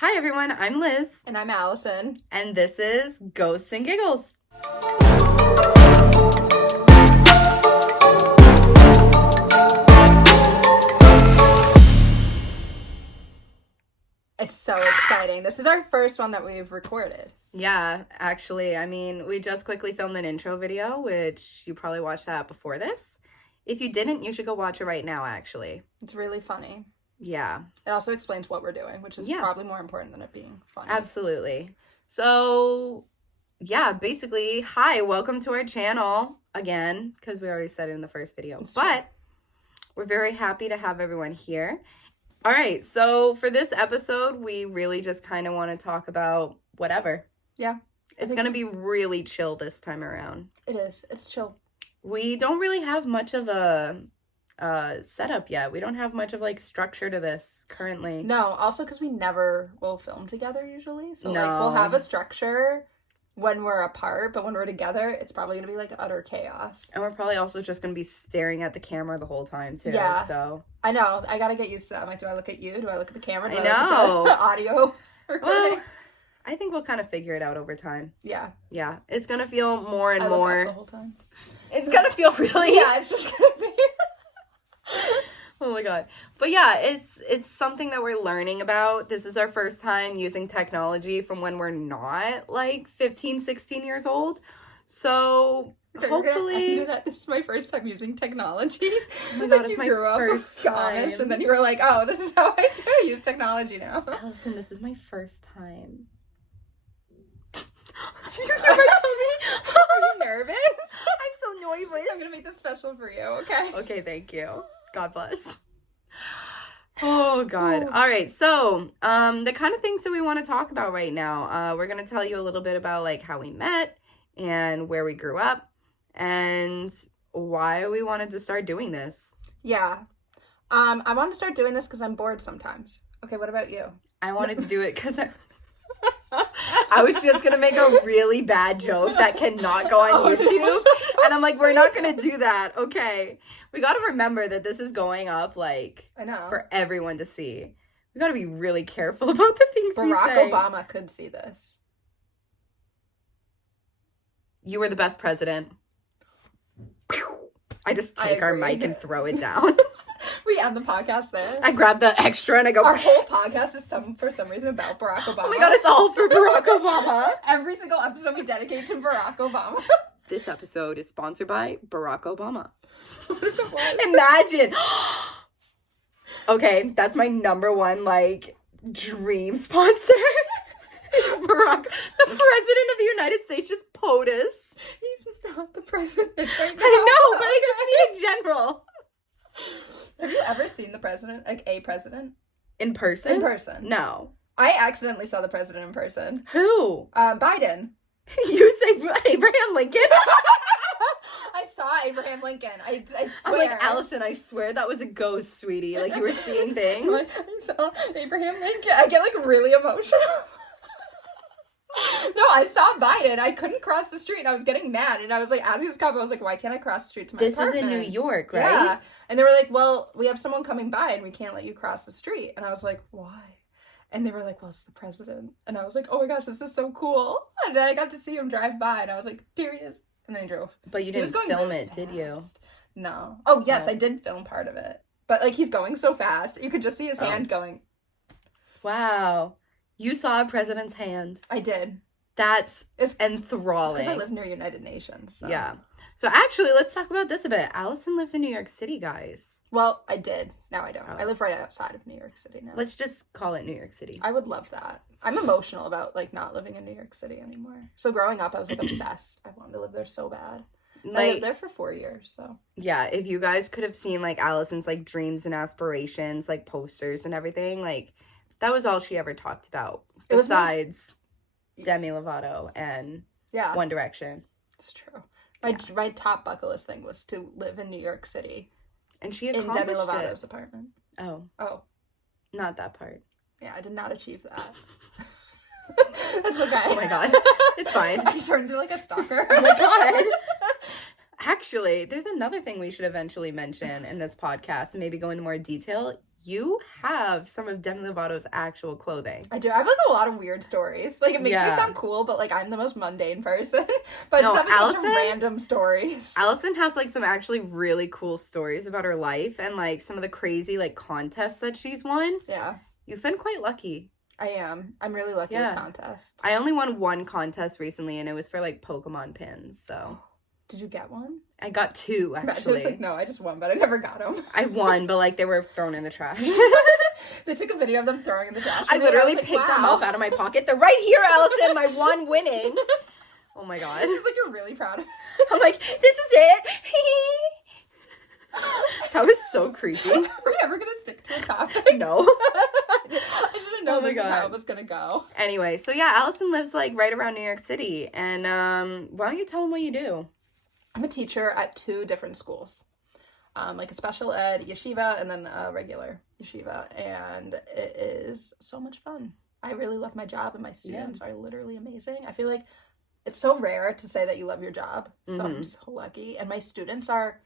Hi everyone, I'm Liz. And I'm Allison. And this is Ghosts and Giggles. It's so exciting. This is our first one that we've recorded. Yeah, actually, we just quickly filmed an intro video, which you probably watched that before this. If you didn't, you should go watch it right now, actually. It's really funny. Yeah. It also explains what we're doing, which is probably more important than it being funny. Absolutely. So, yeah, basically, hi, welcome to our channel again, because we already said it in the first video. But we're very happy to have everyone here. All right, so for this episode, we really just kind of want to talk about whatever. Yeah. It's going to be really chill this time around. It is. It's chill. We don't really have much of a setup yet. We don't have much of structure to this currently. No, also because we never will film together usually. So we'll have a structure when we're apart, but when we're together, it's probably gonna be utter chaos. And we're probably also just gonna be staring at the camera the whole time too. Yeah. So I know. I gotta get used to that. I'm like, do I look at you? Do I look at the camera? Do I I know. look at the audio recording? Well, I think we'll kind of figure it out over time. Yeah. Yeah. It's gonna feel more and I look more up the whole time. It's gonna feel really yeah, it's just gonna be oh my god. But yeah, it's something that we're learning about. This is our first time using technology from when we're not 15, 16 years old. So hopefully this is my first time using technology. Oh my god, it's my first time. And then you were like, oh, this is how I use technology now. Allison, this is my first time. Did you ever tell me? Are you nervous? I'm so nervous. I'm gonna make this special for you, okay? Okay, thank you. God bless. Oh god. Ooh. All right, so the kind of things that we want to talk about right now, we're gonna tell you a little bit about how we met and where we grew up and why we wanted to start doing this. Yeah. I wanted to start doing this because I'm bored sometimes. Okay, what about you? I wanted to do it because I was just going to make a really bad joke that cannot go on YouTube. And I'm like, we're not going to do that. Okay. We got to remember that this is going up, I know, for everyone to see. We got to be really careful about the things we say. Barack Obama could see this. You were the best president. I just take our mic and throw it down. We end the podcast there. I grab the extra and I go. Our whole podcast is for some reason about Barack Obama. Oh my god, it's all for Barack Obama. Every single episode we dedicate to Barack Obama. This episode is sponsored by Barack Obama. Imagine. Okay, that's my number one dream sponsor. Barack, the president of the United States, just POTUS. He's not the president right now. I know, but I just mean in general. Have you ever seen the president? A president? In person? In person. No. I accidentally saw the president in person. Who? Biden. You'd say Abraham Lincoln? I saw Abraham Lincoln. I swear. I'm like, Allison, I swear that was a ghost, sweetie. You were seeing things. I saw Abraham Lincoln. I get really emotional. No, I saw Biden. I couldn't cross the street and I was getting mad. And I was as he was coming, I was like, why can't I cross the street to my apartment? This was in New York, right? Yeah. And they were like, well, we have someone coming by and we can't let you cross the street. And I was like, why? And they were like, well, it's the president. And I was like, oh my gosh, this is so cool. And then I got to see him drive by and I was like, there he is. And then he drove. But you didn't film it, did you? No. Oh, yes, I did film part of it. But he's going so fast. You could just see his hand going. Wow. You saw a president's hand. I did. That's enthralling. Because I live near United Nations. So. Yeah. So actually, let's talk about this a bit. Allison lives in New York City, guys. Well, I did. Now I don't. I live right outside of New York City now. Let's just call it New York City. I would love that. I'm emotional about not living in New York City anymore. So growing up, I was obsessed. I wanted to live there so bad. I lived there for 4 years, so. Yeah, if you guys could have seen Allison's dreams and aspirations, posters and everything, that was all she ever talked about. Besides Demi Lovato and One Direction. It's true. My top bucket list thing was to live in New York City. And she accomplished in Demi Lovato's apartment. Oh. Not that part. Yeah, I did not achieve that. That's okay. Oh my god. It's fine. I turned into a stalker. Oh my god. Actually, there's another thing we should eventually mention in this podcast and maybe go into more detail. you have some of Demi Lovato's actual clothing. I do. I have like a lot of weird stories. Like it makes me sound cool, but like I'm the most mundane person. But no, I just have Allison, a bunch of random stories. Allison has like some actually really cool stories about her life and like some of the crazy like contests that she's won. Yeah. You've been quite lucky. I am. I'm really lucky with contests. I only won one contest recently, and it was for like Pokemon pins. So, did you get one? I got 2 actually. I was like, no, I just won, but I never got them. I won, but like they were thrown in the trash. They took a video of them throwing in the trash. I literally picked them up out of my pocket. They're right here, Allison. My one winning. Oh my god. It's like you're really proud of. I'm like, this is it. That was so creepy. Are we ever gonna stick to a topic? No. I didn't know this is how it was gonna go. Anyway, so yeah, Allison lives like right around New York City, and why don't you tell them what you do? I'm a teacher at 2 different schools, like a special ed yeshiva and then a regular yeshiva, and it is so much fun. I really love my job, and my students are literally amazing. I feel like it's so rare to say that you love your job, so I'm so lucky, and my students are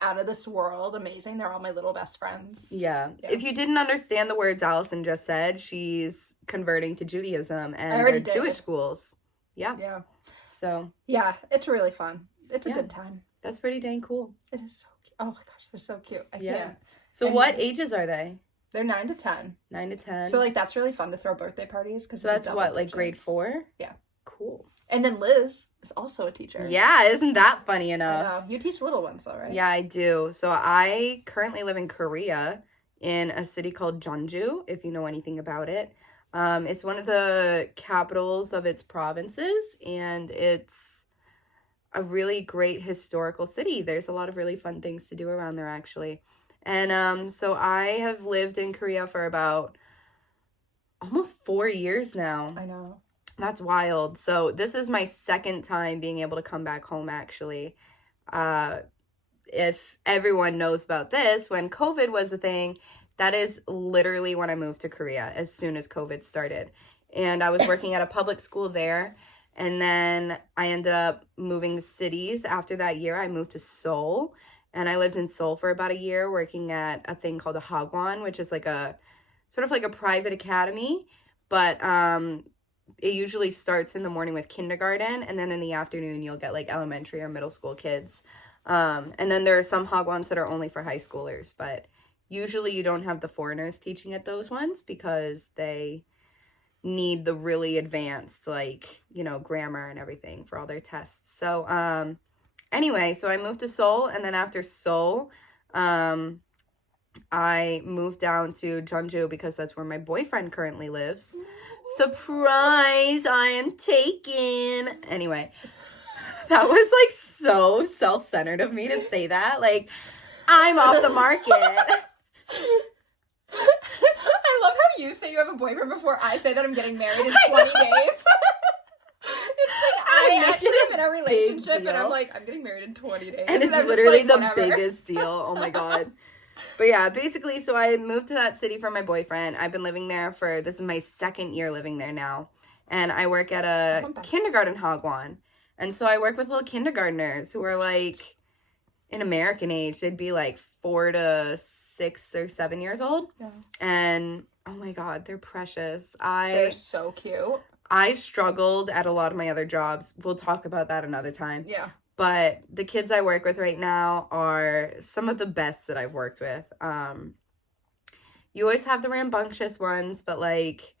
out of this world amazing. They're all my little best friends. Yeah. If you didn't understand the words Allison just said, she's converting to Judaism, and they're Jewish schools. Yeah. Yeah. So. Yeah, it's really fun. It's a good time. That's pretty dang cool. It is so cute. Oh my gosh, they're so cute. I can't. So what ages are they? They're 9 to 10. 9 to 10. So like that's really fun to throw birthday parties because that's what, like grade 4? Yeah. Cool. And then Liz is also a teacher. Yeah, isn't that funny enough? I know. You teach little ones though, right? Yeah, I do. So I currently live in Korea in a city called Jeonju, if you know anything about it. It's one of the capitals of its provinces, and it's a really great historical city. There's a lot of really fun things to do around there, actually. And so I have lived in Korea for about almost 4 years now. I know. That's wild. So this is my second time being able to come back home, actually. If everyone knows about this, when COVID was a thing, that is literally when I moved to Korea, as soon as COVID started. And I was working at a public school there. And then I ended up moving cities. After that year, I moved to Seoul. And I lived in Seoul for about a year working at a thing called a hagwon, which is like a sort of like a private academy. But it usually starts in the morning with kindergarten. And then in the afternoon, you'll get like elementary or middle school kids. And then there are some hagwons that are only for high schoolers. But usually you don't have the foreigners teaching at those ones because they need the really advanced, like, you know, grammar and everything for all their tests. So, anyway, so I moved to Seoul, and then after Seoul, I moved down to Jeonju because that's where my boyfriend currently lives. Surprise! I am taken! Anyway, that was, like, so self-centered of me to say that. Like, I'm off the market. I love how you say you have a boyfriend before I say that I'm getting married in 20 days. It's like I actually am in a relationship and I'm like, I'm getting married in 20 days. And it's literally like, the biggest deal. Oh my god. But yeah, basically, so I moved to that city for my boyfriend. I've been living there this is my 2nd year living there now. And I work at a kindergarten hagwon. And so I work with little kindergartners who are like, in American age, they'd be like 4 to 6 or 7 years old. Yeah. And oh my god, they're precious. They're so cute. I struggled at a lot of my other jobs. We'll talk about that another time. Yeah. But the kids I work with right now are some of the best that I've worked with. You always have the rambunctious ones, but like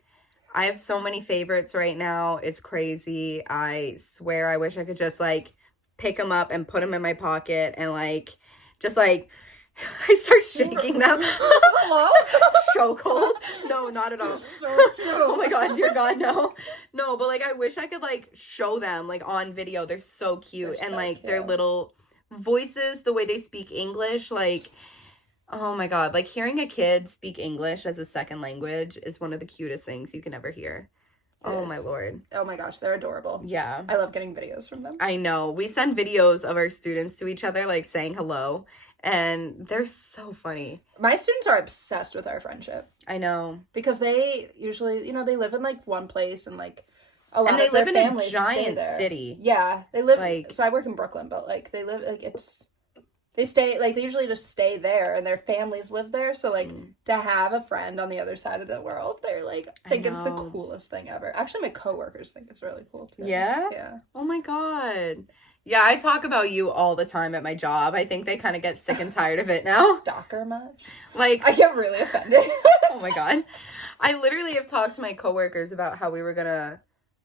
I have so many favorites right now. It's crazy. I swear I wish I could just like pick them up and put them in my pocket and like just like I start shaking them. Hello? So cold. No, not at all. So true. Oh my god, dear god, no. No, but like I wish I could like show them like on video. They're so cute. They're and so like cute. their little voices, the way they speak English, like oh my god, like hearing a kid speak English as a second language is one of the cutest things you can ever hear. Oh my lord. Oh my gosh, they're adorable. Yeah. I love getting videos from them. I know. We send videos of our students to each other like saying hello. And they're so funny. My students are obsessed with our friendship. I know. Because they usually, you know, they live in like one place and like a lot and they of their live in families a giant stay there. city. Yeah. They live like so I work in Brooklyn, but like they live like it's They stay, like, they usually just stay there, and their families live there, so, like, to have a friend on the other side of the world, they're, like, think it's the coolest thing ever. Actually, my coworkers think it's really cool, too. Yeah? Yeah. Oh, my God. Yeah, I talk about you all the time at my job. I think they kind of get sick and tired of it now. Stalker much? Like, I get really offended. oh, my God. I literally have talked to my coworkers about how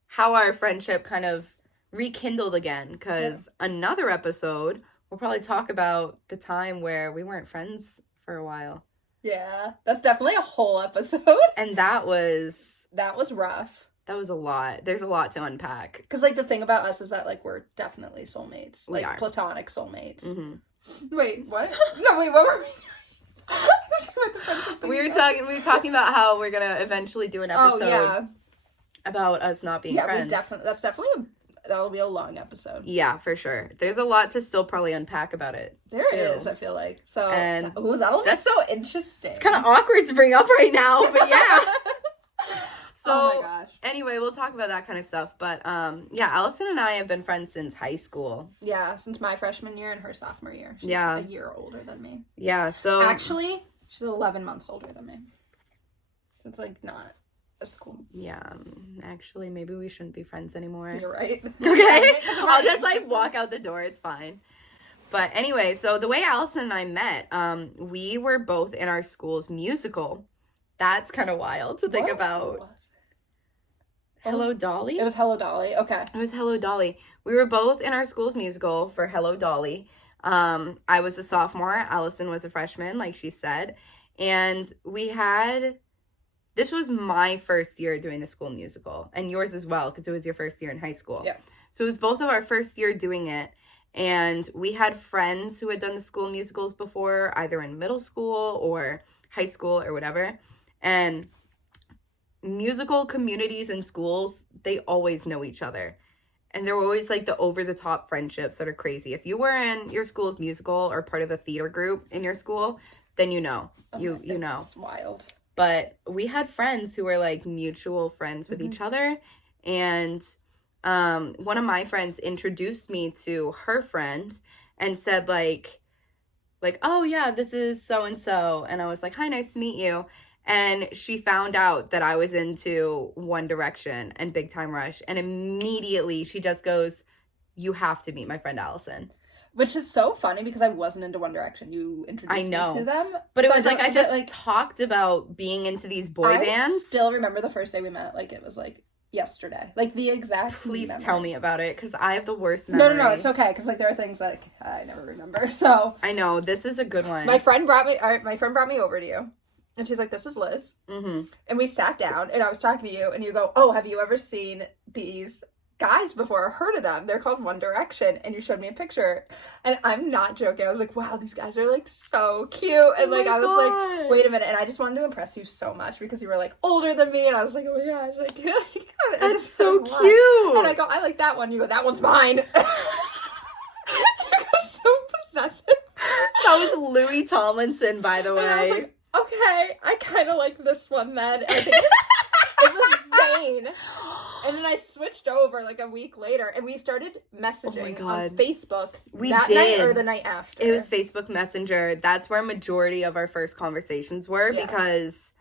how our friendship kind of rekindled again, because another episode... We'll probably talk about the time where we weren't friends for a while. Yeah, that's definitely a whole episode. And that was rough. That was a lot. There's a lot to unpack. Because, like, the thing about us is that, like, we're definitely soulmates. We like, are. Platonic soulmates. Mm-hmm. Wait, what? No, wait, what were we? We were talking about how we're gonna eventually do an episode about us not being friends. That'll be a long episode. Yeah, for sure. There's a lot to still probably unpack about it. There is, I feel like. So, and that'll be so interesting. It's kind of awkward to bring up right now, but yeah. So, oh my gosh. Anyway, we'll talk about that kind of stuff. But, yeah, Allison and I have been friends since high school. Yeah, since my freshman year and her sophomore year. She's a year older than me. Yeah, so... Actually, she's 11 months older than me. So it's, like, not... That's cool. Yeah, actually, maybe we shouldn't be friends anymore. You're right. Okay? I'll just, like, walk out the door. It's fine. But anyway, so the way Allison and I met, we were both in our school's musical. That's kind of wild to think about. Hello, Dolly? It was Hello, Dolly. Okay. It was Hello, Dolly. We were both in our school's musical for Hello, Dolly. I was a sophomore. Allison was a freshman, like she said. And we had... This was my first year doing the school musical, and yours as well, because it was your first year in high school. Yeah. So it was both of our first year doing it, and we had friends who had done the school musicals before, either in middle school or high school or whatever. And musical communities and schools, they always know each other. And they're always, like, the over-the-top friendships that are crazy. If you were in your school's musical or part of the theater group in your school, then you know. You know. It's wild. But we had friends who were, like, mutual friends with each other. And one of my friends introduced me to her friend and said, like, oh, yeah, this is so-and-so. And I was like, hi, nice to meet you. And she found out that I was into One Direction and Big Time Rush. And immediately she just goes, you have to meet my friend Allison. Which is so funny because I wasn't into One Direction. You introduced me to them. But it was like I just talked about being into these boy bands. I still remember the first day we met. Like, it was like yesterday. Like, the exact Please memories. tell me about it, because I have the worst memory. No, it's okay, because, like, there are things that I never remember, so. I know, this is a good one. My friend brought me over to you, and she's like, this is Liz. Mm-hmm. And we sat down, and I was talking to you, and you go, oh, have you ever seen these guys before or heard of them? They're called One Direction. And you showed me a picture, and I'm not joking. I was like, wow, these guys are like so cute. And like I was like, wait a minute. And I just wanted to impress you so much because you were like older than me, and I was like, oh my gosh, like that's so cute. And I go, I like that one. You go, that one's mine. You got so possessive. That was Louis Tomlinson, by the way. And I was like, okay, I kind of like this one then. And I think it was Zayn. And then I switched over like a week later, and we started messaging on Facebook. We that did. Night or the night after. It was Facebook Messenger. That's where a majority of our first conversations were, because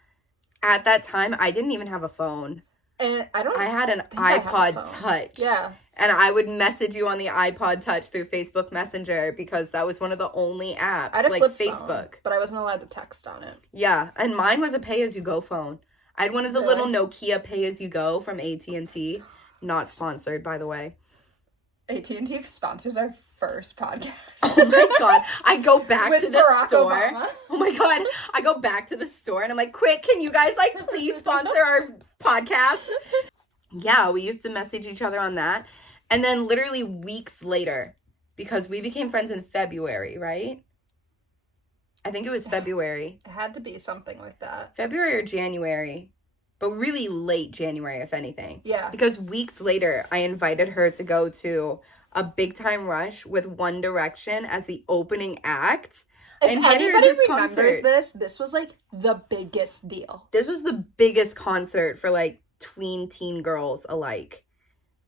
at that time I didn't even have a phone. And I had an iPod Touch. Yeah. And I would message you on the iPod Touch through Facebook Messenger because that was one of the only apps, I had a like flip Facebook. Phone, but I wasn't allowed to text on it. Yeah, and mine was a pay-as-you-go phone. I had one of the little Nokia pay-as-you-go from AT&T. Not sponsored, by the way. AT&T sponsors our first podcast. Oh my God. I go back to the Barack store. Obama. Oh my God. I go back to the store and I'm like, quick, can you guys like please sponsor our podcast? Yeah, we used to message each other on that. And then literally weeks later, because we became friends in February, right? I think it was February. It had to be something like that. February or January. But really late January, if anything. Yeah. Because weeks later, I invited her to go to a Big Time Rush with One Direction as the opening act. If anybody remembers this was like the biggest deal. This was the biggest concert for like teen girls alike.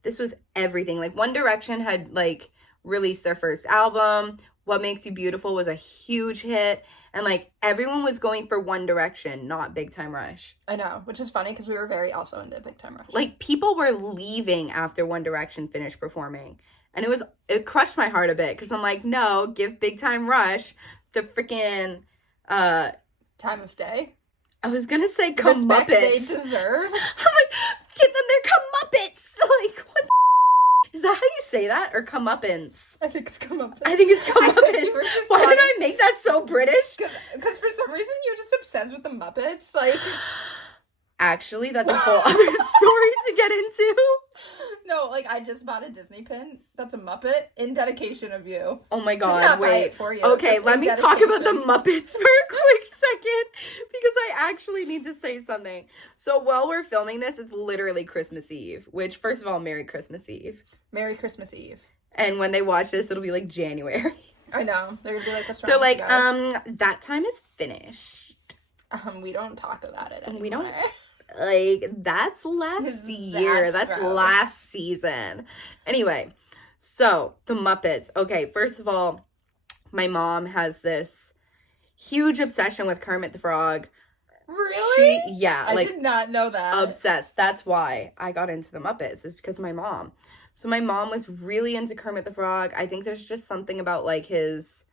This was everything. Like One Direction had like released their first album. What Makes You Beautiful was a huge hit. And, like, everyone was going for One Direction, not Big Time Rush. I know, which is funny because we were very also into Big Time Rush. Like, people were leaving after One Direction finished performing. And it crushed my heart a bit because I'm like, no, give Big Time Rush the freaking time of day. I was gonna say Respect Commuppets. they deserve. I'm like, give them their Commuppets. Like, what? Is that how you say that, or Comeuppance? I think it's Comeuppance. I think it's Comeuppance. Why did I make that so British? Because for some reason you're just obsessed with the Muppets. Like, actually, that's a whole other story to get into. No, like, I just bought a Disney pin that's a Muppet in dedication of you. Oh my Did god, not buy wait. it for you. Okay, It's let in me talk about the dedication. Muppets for a quick second because I actually need to say something. So while we're filming this, it's literally Christmas Eve, which, first of all, Merry Christmas Eve. Merry Christmas Eve. And when they watch this, it'll be like January. I know. They're gonna be like, what's wrong They're with like, you guys? that time is finished. We don't talk about it anymore. We don't, like, that's last year. That's gross. last season. Anyway, so the Muppets. Okay, first of all, my mom has this huge obsession with Kermit the Frog. Really? I did not know that. Obsessed. That's why I got into the Muppets, is because of my mom. So my mom was really into Kermit the Frog. I think there's just something about, like, his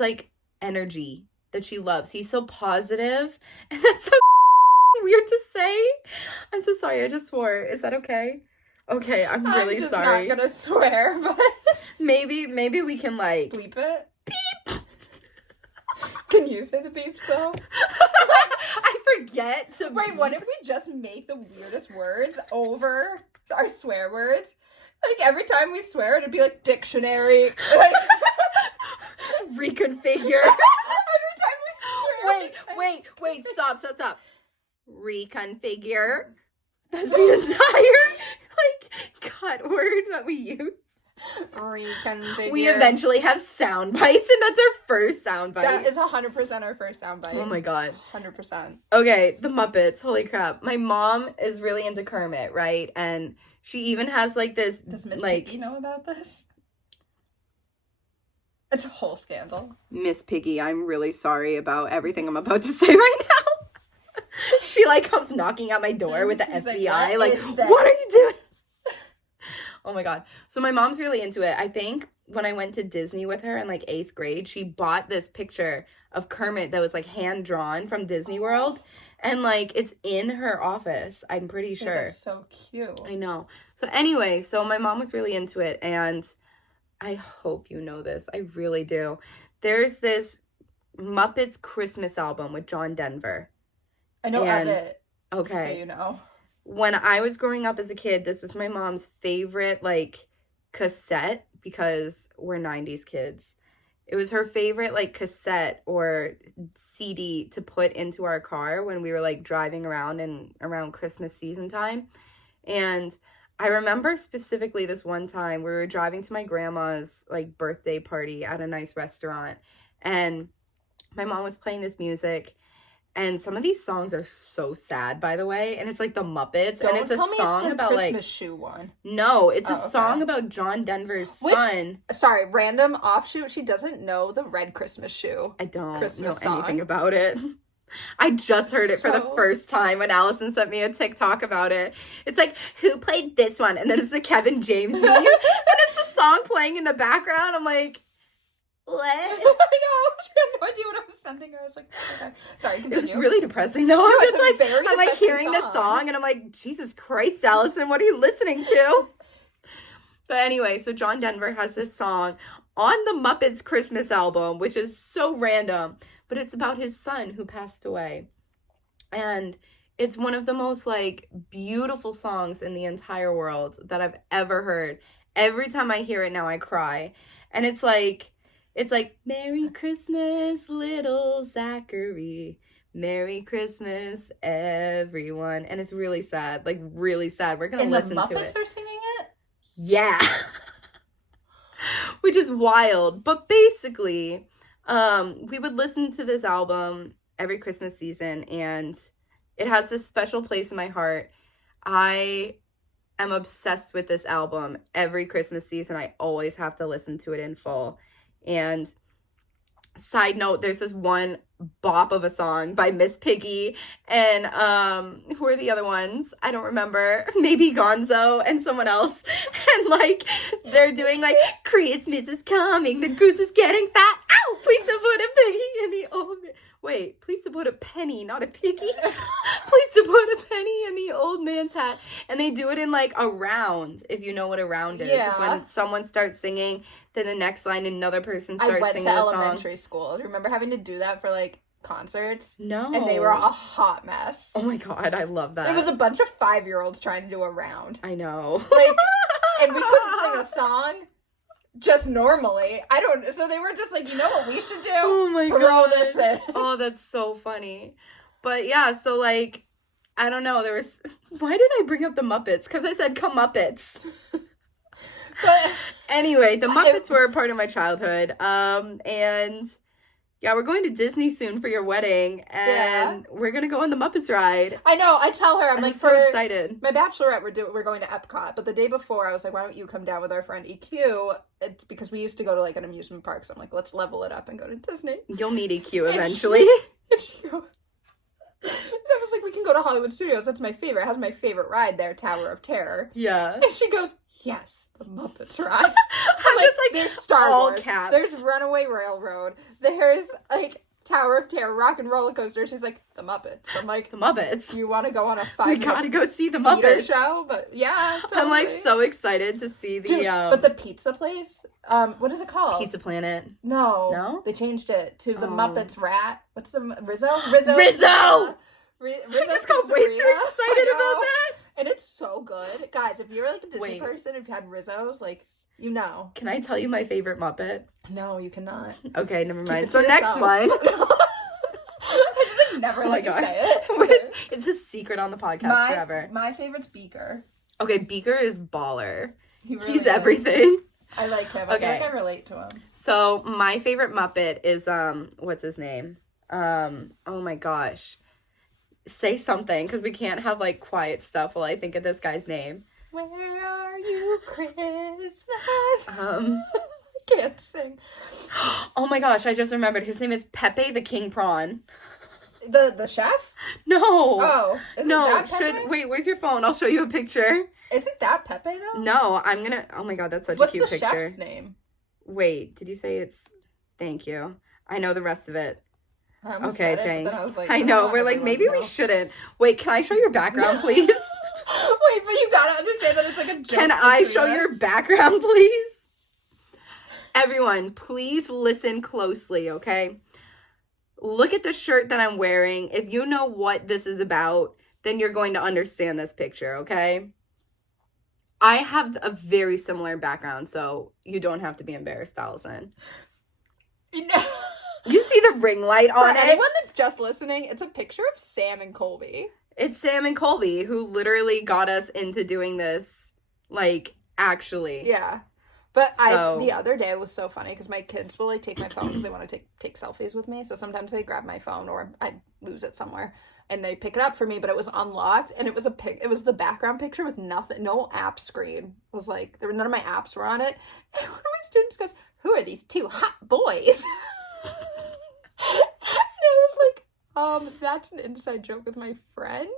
like, energy that she loves. He's so positive, and that's so weird to say. I'm so sorry, I just swore. Is that okay? Okay, I'm really just sorry. not gonna swear, but Maybe we can, like, bleep it. Beep. Can you say the beeps though? I forget to Wait, what if we just make the weirdest words over our swear words? Like, every time we swear, it'd be like dictionary. Like, reconfigure. every time we swear. Wait, stop. Reconfigure. That's the entire, like, cut word that we use. Reconfigure. We eventually have sound bites, and that's our first sound bite. That is 100% our first soundbite. Oh my god. 100%. Okay, the Muppets. Holy crap. My mom is really into Kermit, right? And she even has, like, this, Does Miss like, Piggy know about this? It's a whole scandal. Miss Piggy, I'm really sorry about everything I'm about to say right now. She, like, comes knocking at my door with the She's FBI. like, Like, "What is this?" what are you doing? Oh my god. So my mom's really into it. I think when I went to Disney with her in, like, 8th grade, she bought this picture of Kermit that was, like, hand-drawn from Disney World. And, like, it's in her office, I'm pretty sure. That's so cute. I know. So anyway, so my mom was really into it, and I hope you know this. I really do. There's this Muppets Christmas album with John Denver. I know And- of it. Okay. So you know. When I was growing up as a kid, this was my mom's favorite, like, cassette, because we're 90s kids. It was her favorite, like, cassette or CD to put into our car when we were, like, driving around and around Christmas season time. And I remember specifically this one time we were driving to my grandma's, like, birthday party at a nice restaurant, and my mom was playing this music. And some of these songs are so sad, by the way. And it's like the Muppets. Don't and it's a tell me song it's the about, Christmas like, shoe one. no, it's a Oh, okay. song about John Denver's Which- son. Sorry, random offshoot. She doesn't know the Red Christmas Shoe. I don't Christmas know anything song. about it. I just heard it for the So- first time when Allison sent me a TikTok about it. It's like, who played this one? And then it's the Kevin James meme. And it's the song playing in the background. I'm like, what? I know. She had no idea what I was sending her. I was like, okay. Sorry, continue. It's really depressing though. I'm it's just a like, very I'm like depressing hearing this song. song and I'm like, Jesus Christ, Allison, what are you listening to? But anyway, so John Denver has this song on the Muppets Christmas album, which is so random, but it's about his son who passed away. And it's one of the most, like, beautiful songs in the entire world that I've ever heard. Every time I hear it now, I cry. And it's like, Merry Christmas, little Zachary. Merry Christmas, everyone. And it's really sad, like, really sad. We're going to listen the to Muppets it. are singing it? Yeah. Which is wild. But basically, we would listen to this album every Christmas season, and it has this special place in my heart. I am obsessed with this album every Christmas season. I always have to listen to it in full. And side note, there's this one bop of a song by Miss Piggy and who are the other ones? I don't remember. Maybe Gonzo and someone else. And like they're doing like Christmas is coming, the goose is getting fat. Ow! Please to put a piggy in the old Wait, please to put a penny, not a piggy. Please to put a penny in the old man's hat. And they do it in like a round, if you know what a round is. Yeah. It's when someone starts singing, then the next line another person starts singing the I went to song. elementary school. Do you remember having to do that for like concerts? No. And they were a hot mess. Oh my god, I love that. It was a bunch of 5-year-olds trying to do a round. I know. Like, and we couldn't sing a song just normally. So they were just like, you know what we should do? Oh my Throw god. this in. Oh, that's so funny. But yeah, so like, I don't know, why did I bring up the Muppets? Because I said Commuppets. But anyway, the Muppets were a part of my childhood. And yeah, we're going to Disney soon for your wedding, and we're gonna go on the Muppets ride. I know. I tell her, I'm like, so excited. My bachelorette, we're going to Epcot, but the day before, I was like, why don't you come down with our friend EQ? It's because we used to go to like an amusement park, so I'm like, let's level it up and go to Disney. You'll meet EQ eventually. And I was like, we can go to Hollywood Studios. That's my favorite. It has my favorite ride there, Tower of Terror. Yeah. And she goes, yes, the Muppets ride. I'm just like, there's Star all Wars. caps. There's Runaway Railroad. There's like Tower of Terror, Rock and Roller Coaster. She's like, the Muppets. I'm like, the Muppets. You want to go on a 5 We gotta go see the Muppets show? But yeah, totally. I'm like so excited to see the Dude, but the pizza place, what is it called? Pizza Planet. No, they changed it to the Muppets Rat. What's the Rizzo? Rizzo. Rizzo's I just got way too excited about that. And it's so good. Guys, if you're like a Disney person, if you had Rizzo's, like, you know. Can I tell you my favorite Muppet? No, you cannot. Okay, never mind. So next one. I just like never let you say it. It's a secret on the podcast forever. My favorite's Beaker. Okay, Beaker is baller. He's is everything. I like him. I feel like I relate to him. So my favorite Muppet is what's his name? Oh my gosh. Say something, because we can't have like quiet stuff while I think of this guy's name. Where are you, Christmas? I can't sing. Oh my gosh, I just remembered. His name is Pepe the King Prawn. The chef? No. Oh. No. Wait, where's your phone? I'll show you a picture. Isn't that Pepe though? No, oh my god, that's such a cute picture. What's the chef's name? Wait, did you say it's... Thank you. I know the rest of it. Okay, thanks. I was like, I know, we're like, maybe we shouldn't. Wait, can I show your background, please? Wait, but you gotta understand that it's like a joke. Can I show your background, please? Everyone, please listen closely, okay? Look at the shirt that I'm wearing. If you know what this is about, then you're going to understand this picture, okay? I have a very similar background, so you don't have to be embarrassed, Allison. You see the ring light on it? For anyone that's just listening, it's a picture of Sam and Colby. It's Sam and Colby who literally got us into doing this, like, actually. Yeah. But the other day it was so funny because my kids will, like, take my phone because they want to take selfies with me. So sometimes they grab my phone or I lose it somewhere and they pick it up for me, but it was unlocked and it was the background picture with nothing, no app screen. It was like, none of my apps were on it. And one of my students goes, who are these two hot boys? And I was like, that's an inside joke with my friend.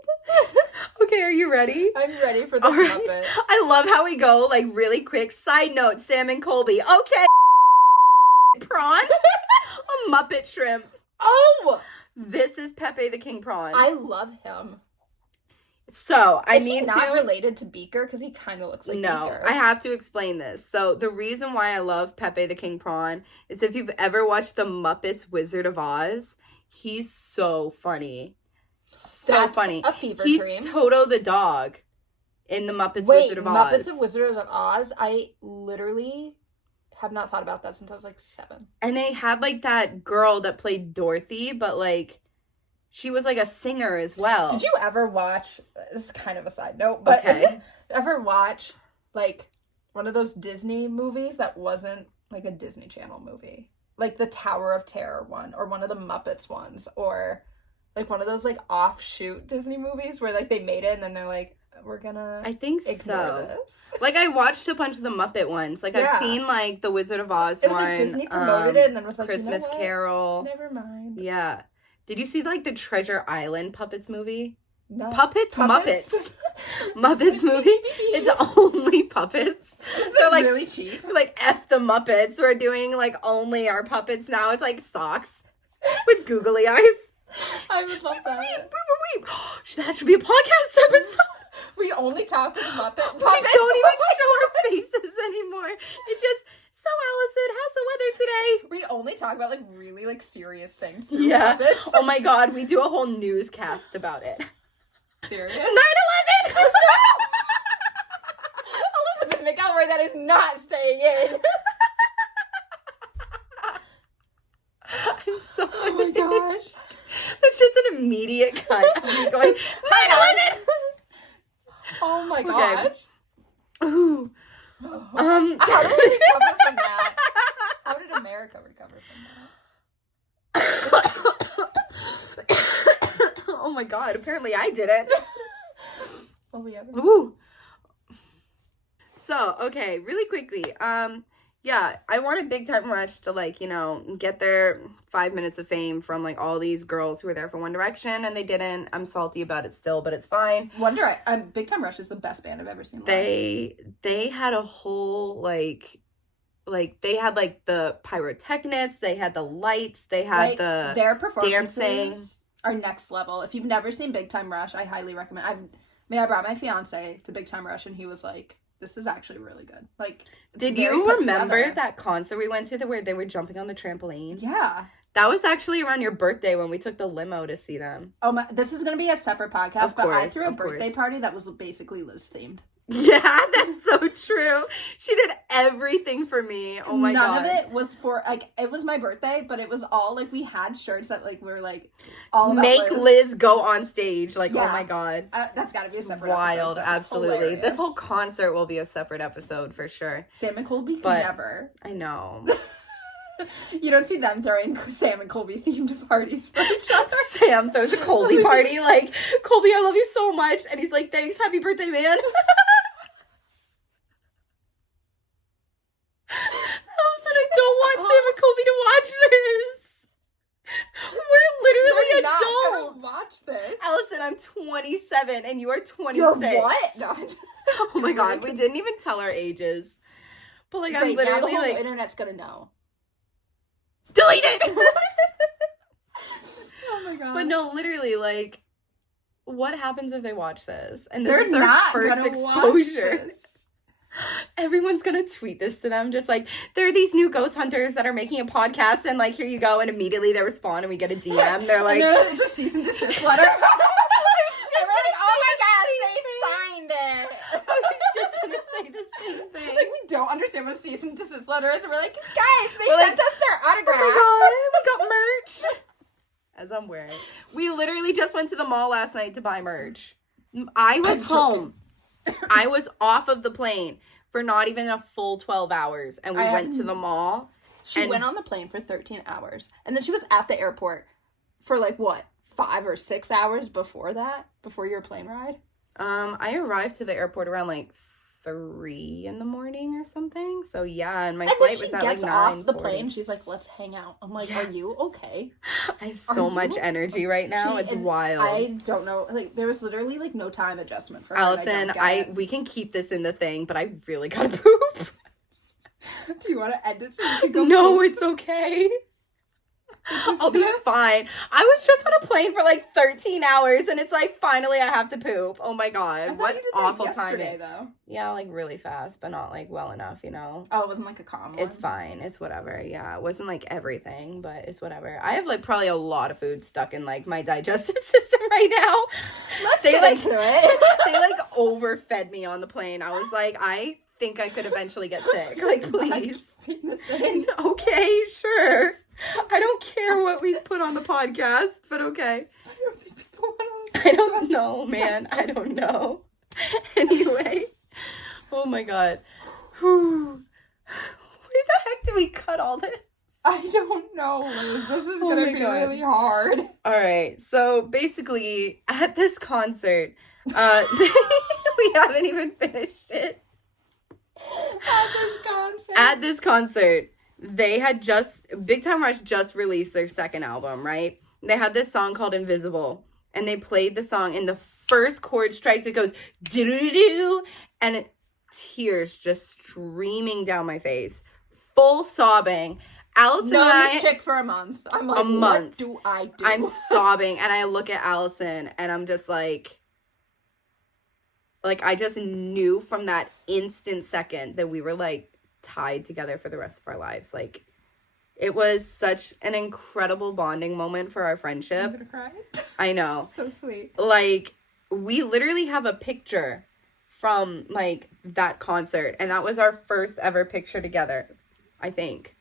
Okay, are you ready? I'm ready for this Muppet. I love how we go, like, really quick. Side note, Sam and Colby. Okay. Prawn. A Muppet shrimp. Oh! This is Pepe the King Prawn. I love him. So, Is he not related to Beaker? Because he kind of looks like Beaker. No, I have to explain this. So, the reason why I love Pepe the King Prawn is if you've ever watched the Muppets Wizard of Oz, he's so funny. So funny. A fever dream. He's Toto the dog in the Muppets Wizard of Oz. Muppets and Wizards of Oz? I literally have not thought about that since I was like 7. And they had like that girl that played Dorothy, but like she was like a singer as well. Did you ever watch, this is kind of a side note, but okay. ever watch like one of those Disney movies that wasn't like a Disney Channel movie? Like the Tower of Terror one or one of the Muppets ones or like one of those like offshoot Disney movies where like they made it and then they're like, we're gonna I think ignore so. this. Like, I watched a bunch of the Muppet ones. Like, Yeah. I've seen, like, the Wizard of Oz It was one. like Disney promoted it and then was like, Christmas you know what? Carol. Never mind. Yeah. Did you see, like, the Treasure Island Puppets movie? No. Puppets? Muppets. Muppets movie? It's only puppets. They're like really cheap. Like, F the Muppets. We're doing, like, only our puppets now. It's like socks with googly eyes. I would love that. That should be a podcast episode. We only talk with Muppet puppets. We don't even show our faces anymore. It's just, so Allison, how's the weather today? We only talk about, like, really, like, serious things through Yeah. puppets. Oh my god, we do a whole newscast about it. Serious? 9/11! Elizabeth McElroy, that is not staying in. I'm so Oh my gosh. That's just an immediate cut of me going, 9/11! Oh my Okay. gosh. Ooh. How did we recover from that? How did America recover from that? Oh my god, apparently I didn't. Well, we haven't. Ooh. So, okay, really quickly. Yeah, I wanted Big Time Rush to, like, you know, get their 5 minutes of fame from, like, all these girls who were there for One Direction, and they didn't. I'm salty about it still, but it's fine. Big Time Rush is the best band I've ever seen live. They had a whole, like they had, like, the pyrotechnics, they had the lights, they had Like, the their performances dancing. are next level. If you've never seen Big Time Rush, I highly recommend. I brought my fiance to Big Time Rush, and he was like, "This is actually really good." Like, it's Did very you put remember together. that concert we went to where they were jumping on the trampoline? Yeah. That was actually around your birthday when we took the limo to see them. Oh my! This is gonna be a separate podcast, Of but I course, threw a of birthday course. party that was basically Liz themed. Yeah, that's so true. She did everything for me. Oh my god. None of it was for, like, it was my birthday, but it was all, like, we had shirts that, like, were, like, all about Make Liz go on stage. Like, Yeah. oh my god. That's gotta be a separate Wild, episode. That was absolutely. hilarious. This whole concert will be a separate episode for sure. Sam and Colby could But- never. I know. You don't see them throwing Sam and Colby themed parties for each other. Sam throws a Colby party. Like, Colby, I love you so much. And he's like, thanks, happy birthday, man. Allison, I don't want Sam and Colby to watch this. We're literally You're not adults. gonna watch this. Allison, I'm 27 and you are 26. You're what? No. Oh my god, we didn't even tell our ages. But like, I'm Great, now the literally whole like, internet's gonna know. delete it! Oh my god. But no, literally, like, what happens if they watch this? And this They're is their not first gonna exposure. watch this. Everyone's gonna tweet this to them, just like, there are these new ghost hunters that are making a podcast, and like, here you go, and immediately they respond, and we get a DM. They're like, it's a cease and desist letter. And we're like, oh my gosh, they signed it. I was just gonna say the same thing. Like, we don't understand what a cease and desist letter is, and we're like, guys, they We're sent us their autograph. Oh my god, we got merch. As I'm wearing. We literally just went to the mall last night to buy merch. I was I'm home. I was off of the plane for not even a full 12 hours, and we went to the mall. She went on the plane for 13 hours, and then she was at the airport for, like, what, 5 or 6 hours before that? Before your plane ride? I arrived to the airport around like 3 in the morning or something. So yeah, and my And flight then she was at like gets off 9:40. the plane. She's like, "Let's hang out." I'm like, "Are you okay?" I have so much energy right now. It's wild. I don't know. Like, there was literally like no time adjustment for her. and Allison, I don't get we can keep this in the thing, but I really gotta poop. it. Do you want to end it so you can go? No, poop? it's okay. I'll be fine. I was just on a plane for like 13 hours, and it's like, finally I have to poop. Oh my I god, thought what you did that awful yesterday, timing. though. Yeah, like really fast, but not like well enough, you know? Oh, it wasn't like a calm one. It's fine. It's whatever. Yeah, it wasn't like everything, but it's whatever. I have like probably a lot of food stuck in like my digestive system right now. Let's They, get like, into it. They like overfed me on the plane. I was like, I think I could eventually get sick. Like, please. Okay, sure. I don't care what we put on the podcast, but okay. I don't know, man. I don't know. Anyway. Oh my god. Whew. Where the heck did we cut all this? I don't know, Liz. This is Oh gonna my be God. really hard. All right. So basically, at this concert, we haven't even finished it. At this concert, they had Big Time Rush just released their second album, right? They had this song called Invisible, and they played the song, and the first chord strikes, it goes do-do-do-do, and tears just streaming down my face. Full sobbing. Allison and I... this chick for a month. I'm like, what do I do? I'm sobbing, and I look at Allison, and I'm just like, I just knew from that instant second that we were, like, tied together for the rest of our lives. Like, it was such an incredible bonding moment for our friendship. I'm gonna cry. I know. So sweet. Like, we literally have a picture from, like, that concert, and that was our first ever picture together, I think.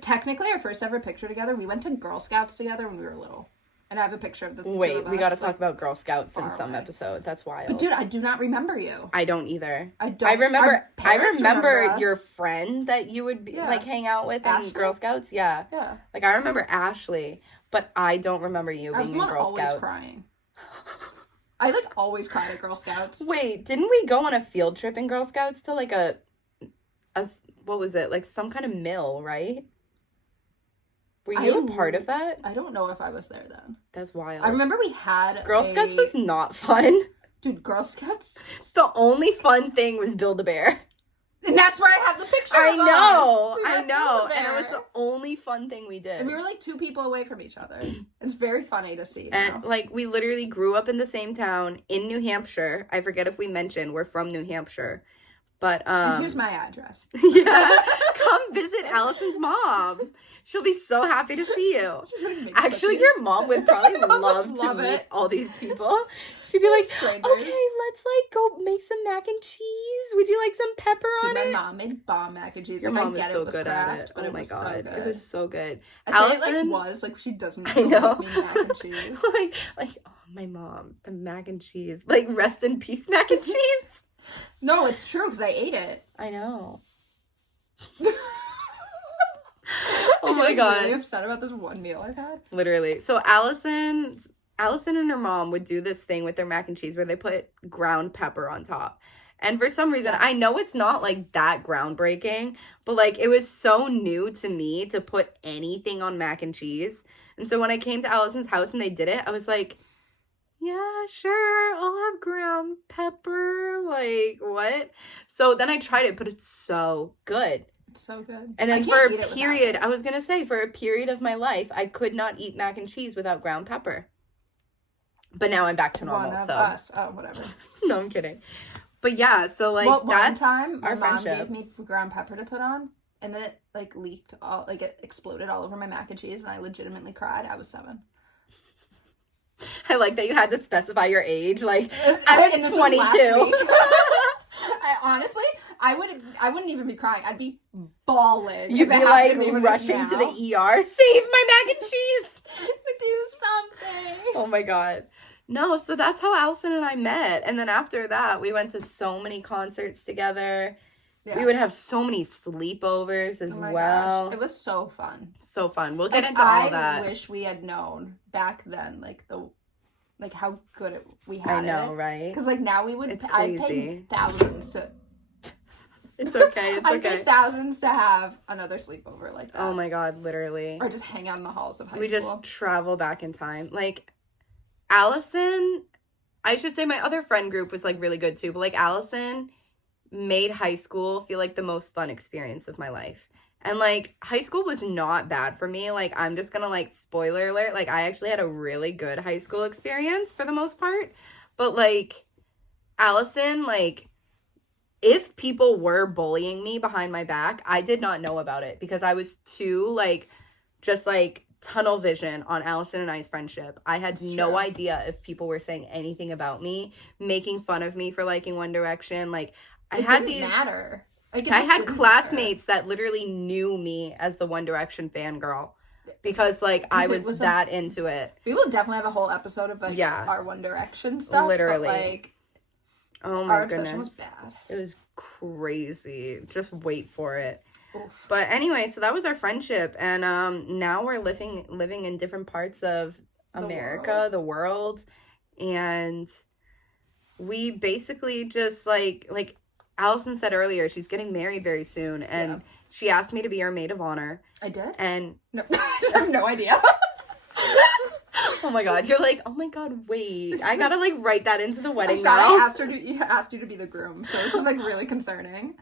Technically, our first ever picture together, we went to Girl Scouts together when we were little. And I have a picture of the two of us. We gotta talk about Girl Scouts in some episode. That's wild. But dude, I do not remember you. I don't either. I don't. I remember us. your friend that you would like hang out with in Girl Scouts. Yeah. Yeah. Like, I remember Ashley, but I don't remember you being in Girl Scouts. I was crying. I like always cried at Girl Scouts. Wait, didn't we go on a field trip in Girl Scouts to like a what was it? Like some kind of mill, right? Were you a part of that? I don't know if I was there then. That's wild. I remember we had Girl Scouts was not fun. Dude, Girl Scouts? The only fun thing was Build-A-Bear. And that's where I have the picture I of know. us. I know. And it was the only fun thing we did. And we were like 2 people away from each other. It's very funny to see. And like, we literally grew up in the same town in New Hampshire. I forget if we mentioned we're from New Hampshire. But and here's my address. Yeah. Come visit Allison's mom. She'll be so happy to see you. Like, actually, your mom would probably love to meet all these people. She'd be like, strangers. Okay, let's like go make some mac and cheese. Would you like some pepper on it? My mom made bomb mac and cheese. Your like, mom was so good at it. But oh my god, so it was so good. Allison was like, she doesn't still like me mac and cheese. like oh, my mom, the mac and cheese, like rest in peace mac and cheese. No, it's true because I ate it. I know. Oh my god. I'm really upset about this one meal I've had. Literally. So Allison and her mom would do this thing with their mac and cheese where they put ground pepper on top. And for some reason, I know it's not like that groundbreaking, but like it was so new to me to put anything on mac and cheese. And so when I came to Allison's house and they did it, I was like, yeah, sure, I'll have ground pepper. Like, what? So then I tried it, but it's so good. It's so good. And then for a period, I was going to say, for a period of my life, I could not eat mac and cheese without ground pepper. But now I'm back to normal, One of so. us. Oh, whatever. No, I'm kidding. But yeah, so like, that's one time, my our mom friendship. gave me ground pepper to put on, and then it like leaked, it exploded all over my mac and cheese, and I legitimately cried. I was 7. I like that you had to specify your age. Like, I was 22. I wouldn't even be crying. I'd be bawling. You'd be like rushing to the ER. Save my mac and cheese. Do something. Oh my god. No, so that's how Allison and I met. And then after that, we went to so many concerts together. Yeah. We would have so many sleepovers as well. Gosh. It was so fun. So fun. We'll get into all that. I wish we had known back then, like how good we had it. I know, right? Because like now we would. It's crazy. I'd pay thousands to. It's okay. It's I'd pay thousands to have another sleepover like that. Oh my god, literally. Or just hang out in the halls of high school. We just travel back in time. Like, Allison, I should say my other friend group was like really good too, but like Allison made high school feel like the most fun experience of my life. And like high school was not bad for me. Like, I'm just gonna like spoiler alert, like I actually had a really good high school experience for the most part. But like Allison, like if people were bullying me behind my back, I did not know about it because I was too like just like tunnel vision on Allison and I's friendship. I had no idea if people were saying anything about me, making fun of me for liking One Direction. Like I didn't matter. I had classmates that literally knew me as the One Direction fangirl because like I was that into it. We will definitely have a whole episode of like our One Direction stuff. Literally. But, like, oh my goodness. Obsession was bad. It was crazy. Just wait for it. Oof. But anyway, so that was our friendship, and now we're living in different parts of America, the world, and we basically just like Allison said earlier, she's getting married very soon, and she asked me to be her maid of honor. I did? And no, I just have no idea. Oh my god, you're like, oh my god, wait, I gotta like write that into the wedding now. I asked you to be the groom, so this is like really concerning.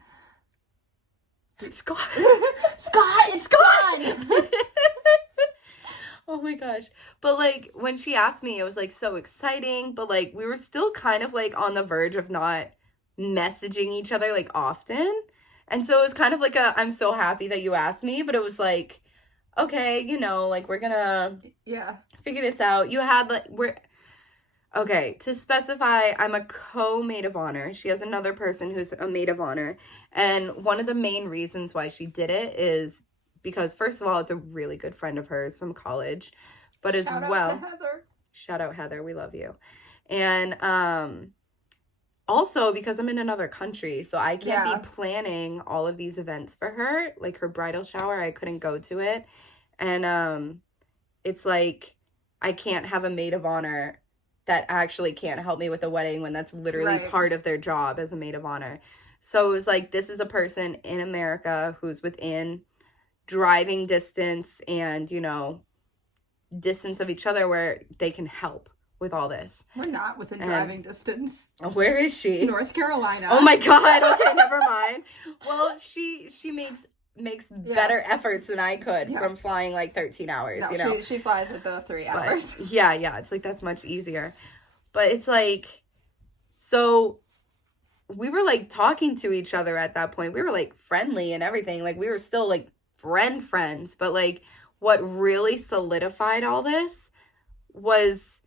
Scott, it's gone. Oh my gosh. But like when she asked me, it was like so exciting, but like we were still kind of like on the verge of not messaging each other like often. And so it was kind of like I'm so happy that you asked me, but it was like, okay, you know, like we're gonna figure this out. You had like okay, to specify, I'm a co-maid of honor. She has another person who's a maid of honor. And one of the main reasons why she did it is because, first of all, it's a really good friend of hers from college. But Shout out to Heather. Shout out Heather, we love you. And also because I'm in another country, so I can't be planning all of these events for her. Like her bridal shower, I couldn't go to it. And it's like I can't have a maid of honor that actually can't help me with the wedding when that's literally part of their job as a maid of honor. So it was like, this is a person in America who's within driving distance and, you know, distance of each other where they can help with all this. We're not within driving distance. Where is she? North Carolina. Oh my god, okay, never mind. Well, she makes better efforts than I could from flying like 13 hours, no, you know. She flies at the 3 hours. But, yeah, it's like that's much easier. But it's like, so we were like talking to each other at that point. We were like friendly and everything. Like we were still like friends, but like what really solidified all this was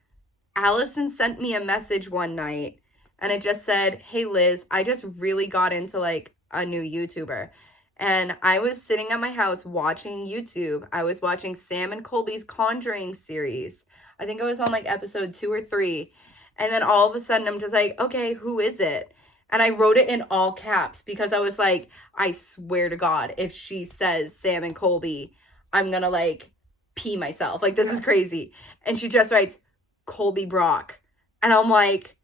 Allison sent me a message one night and it just said, "Hey Liz, I just really got into like a new YouTuber." And I was sitting at my house watching YouTube. I was watching Sam and Colby's Conjuring series. I think I was on like episode 2 or 3. And then all of a sudden I'm just like, okay, who is it? And I wrote it in all caps because I was like, I swear to God, if she says Sam and Colby, I'm going to like pee myself. Like, this is crazy. And she just writes Colby Brock. And I'm like.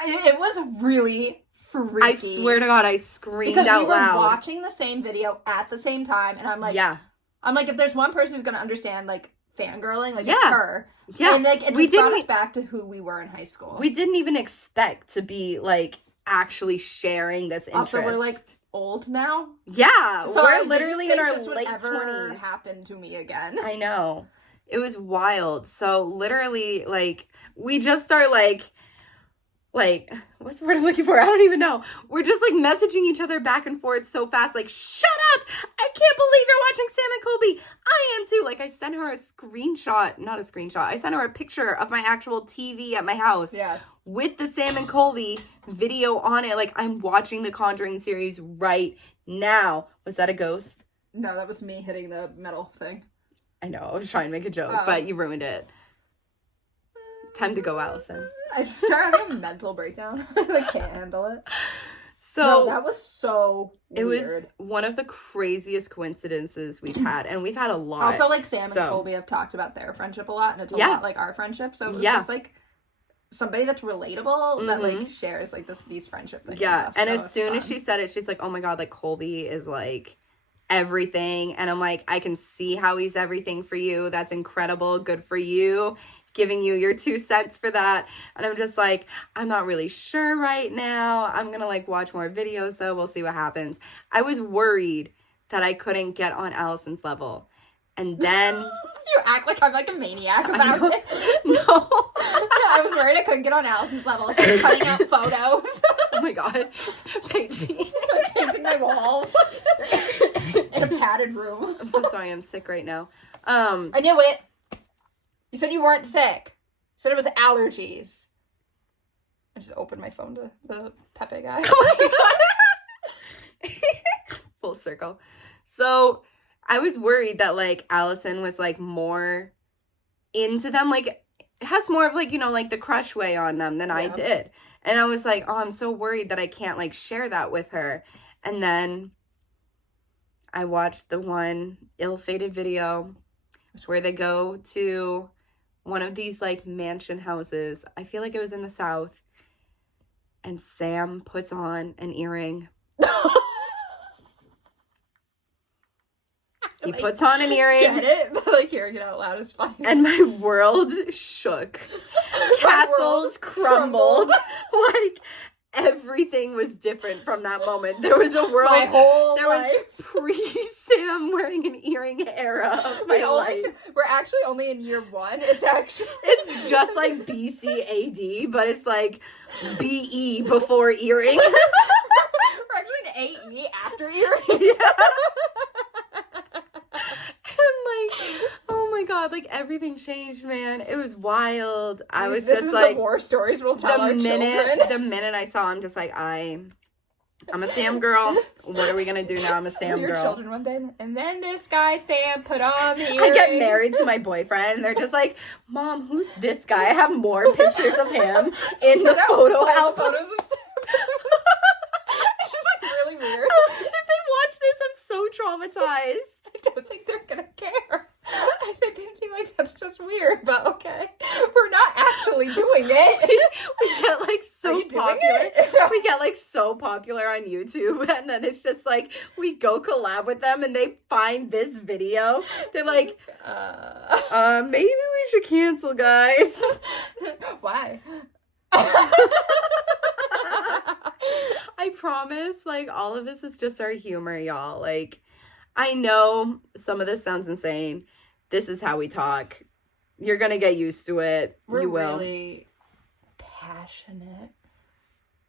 It was really freaky. I swear to God, I screamed out loud. Because we were watching the same video at the same time. And I'm like, I'm like, if there's one person who's going to understand like fangirling, like it's her. Yeah. And like it just brought us back to who we were in high school. We didn't even expect to be like actually sharing this interest. Also, we're like old now. Yeah. So we're literally in our late 20s. Happen to me again. I know. It was wild. So literally like we just start like what's the word I'm looking for? I don't even know. We're just like messaging each other back and forth so fast, like, shut up! I can't believe you're watching Sam and Colby. I am too. Like, I sent her a screenshot, not a screenshot. I sent her a picture of my actual TV at my house. Yeah. With the Sam and Colby video on it. Like, I'm watching the Conjuring series right now. Was that a ghost? No, that was me hitting the metal thing. I know. I was trying to make a joke, but you ruined it. Time to go, Allison. I just started having a mental breakdown. I can't handle it. So no, that was so weird. It was one of the craziest coincidences we've had, and we've had a lot. Also, like Sam and Colby have talked about their friendship a lot, and it's a lot like our friendship. So it was just like somebody that's relatable that like shares like these friendship things. Yeah, with us, and so as soon as she said it, she's like, "Oh my God, like Colby is like everything," and I'm like, "I can see how he's everything for you. That's incredible. Good for you." Giving you your 2 cents for that. And I'm just like, I'm not really sure right now. I'm gonna like watch more videos though. We'll see what happens. I was worried that I couldn't get on Allison's level. And then you act like I'm like a maniac about it. No. I was worried I couldn't get on Allison's level. She was cutting out photos. Oh my God. Painting my walls. In a padded room. I'm so sorry, I'm sick right now. I knew it. You said you weren't sick. You said it was allergies. I just opened my phone to the Pepe guy. Oh my God. Full circle. So I was worried that like Allison was like more into them. Like has more of like, you know, like the crush way on them than I did. And I was like, oh, I'm so worried that I can't like share that with her. And then I watched the one ill-fated video where they go to one of these, like, mansion houses. I feel like it was in the South. And Sam puts on an earring. He puts on an earring. Get it? But, like, hearing it out loud is funny. And my world shook. Castles crumbled. Like, everything was different from that moment. There was a world. My whole there life. was pre-Sam wearing an earring era of my life. We're actually only in year 1. It's It's just like BC AD, but it's like BE before earring. We're actually in AE after earring. Yeah. And like, oh my god, like everything changed, man. It was wild. I was this just is like the war stories we'll tell our children. The minute I saw him, just like I'm a Sam girl. What are we gonna do now? I'm a Sam your girl. Children one day, and then this guy Sam put on the earring. I get married to my boyfriend, and they're just like, "Mom, who's this guy?" I have more pictures of him in the photo album. Photos of Sam. It's just like really weird. If they watch this, I'm so traumatized. I don't think they're gonna care. I think they'd be like, that's just weird, but okay. We're not actually doing it. We get like so Are you doing popular. it? We get like so popular on YouTube, and then it's just like we go collab with them, and they find this video. They're like, maybe we should cancel, guys. Why? I promise, like, all of this is just our humor, y'all. Like, I know some of this sounds insane. This is how we talk. You're gonna get used to it. We're you will. Really passionate.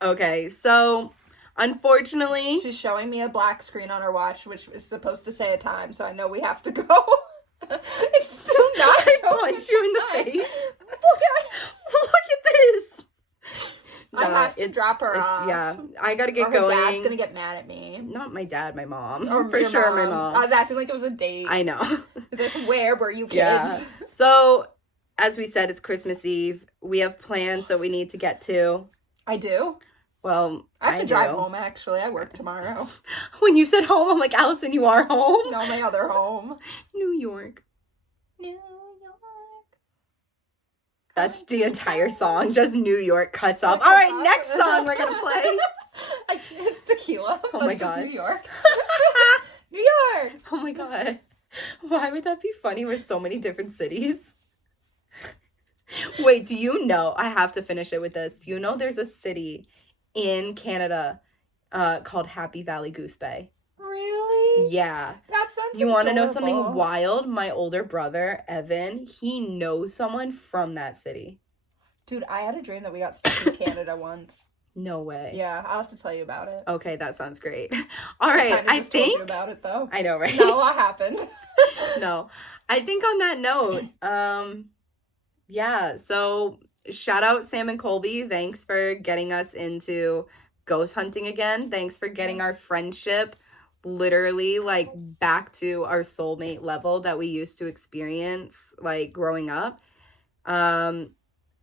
Okay, so unfortunately, She's showing me a black screen on her watch, which is supposed to say a time, so I know we have to go. It's still not. I punch you in the time. face. Look Look at this. I have to drop her off. Yeah, I gotta get her going. Dad's gonna get mad at me. Not my dad, my mom. Or For your sure, mom. my mom. I was acting like it was a date. I know. Like, where were you kids? Yeah. So, as we said, it's Christmas Eve. We have plans that we need to get to. I do. Well, I have to drive do. home, actually. I work tomorrow. When you said home, I'm like, Allison, you are home? No, my other home. New York. New York. That's the entire song. Just New York cuts off. Cuts All right, off. next song we're gonna play. It's tequila. Oh my That's just God. New York. New York. Oh my god. Why would that be funny with so many different cities? Wait, do you know? I have to finish it with this. Do you know there's a city in Canada called Happy Valley Goose Bay? Really? Yeah. That sounds You want to know something adorable. wild? My older brother, Evan, he knows someone from that city. Dude, I had a dream that we got stuck in Canada once. No way. Yeah, I'll have to tell you about it. Okay, that sounds great. All right, kinda I just told think you about it though. I know, right? No, what happened? No. I think on that note, yeah, so shout out Sam and Colby. Thanks for getting us into ghost hunting again. Thanks for getting our friendship literally like back to our soulmate level that we used to experience like growing up.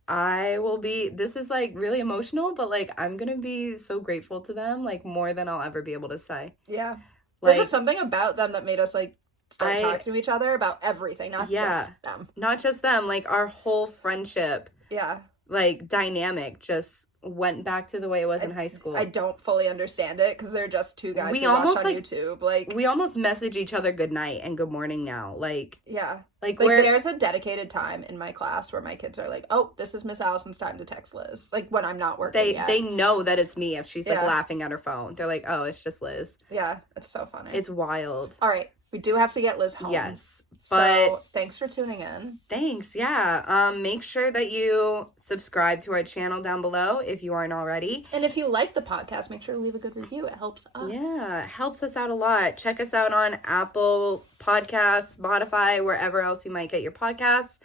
This is like really emotional, but like I'm gonna be so grateful to them, like more than I'll ever be able to say. Yeah. Like, There's just something about them that made us like start talking to each other about everything, not just them. not just them, like our whole friendship, Yeah. like dynamic just went back to the way it was in high school. I don't fully understand it because they're just two guys We who watch almost, on like- YouTube. Like, We almost message each other good night and good morning now. Like yeah. like Like, we're there's a dedicated time in my class where my kids are like, oh, this is Miss Allison's time to text Liz. Like, when I'm not working yet. they know that it's me if she's like Yeah. laughing at her phone. They're like, oh, it's just Liz. Yeah, it's so funny. It's wild. All right, we do have to get Liz home. Yes. So, But thanks for tuning in. thanks. Yeah. Make sure that you subscribe to our channel down below if you aren't already. And if you like the podcast, make sure to leave a good review. It helps us. Yeah, it helps us out a lot. Check us out on Apple Podcasts, Spotify, wherever else you might get your podcasts.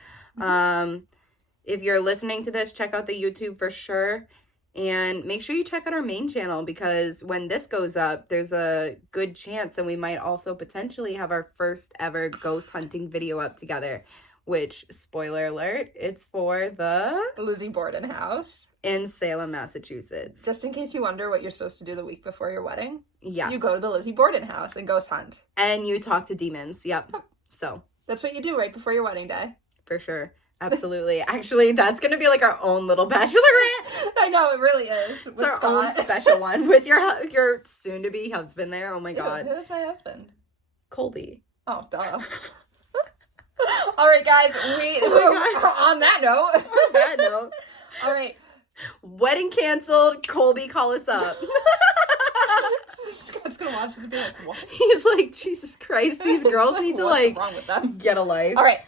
If you're listening to this, check out the YouTube for sure. And make sure you check out our main channel because when this goes up, there's a good chance that we might also potentially have our first ever ghost hunting video up together. Which, spoiler alert, it's for the Lizzie Borden house. in Salem, Massachusetts. Just in case you wonder what you're supposed to do the week before your wedding, Yeah. you go to the Lizzie Borden house and ghost hunt. And you talk to demons. Yep. So, That's what you do right before your wedding day. for sure. Absolutely. Actually, that's going to be like our own little bachelorette. I know, it really is. It's our own special one with your soon-to-be husband there. Oh my God. Who's my husband? Colby. Oh, duh. All right, guys. On that note. On that note. All right. Wedding canceled. Colby, call us up. Scott's gonna watch this and be like, what? He's like, Jesus Christ, these girls need to What's wrong with them? get a life. All right.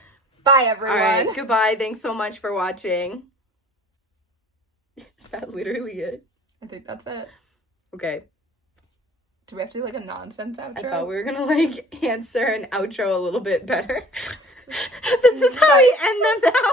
Bye, everyone. All right. Goodbye. Thanks so much for watching. Is that literally it? I think that's it. Okay. Do we have to do like a nonsense outro? I thought we were gonna like answer an outro a little bit better. This is how we end them now.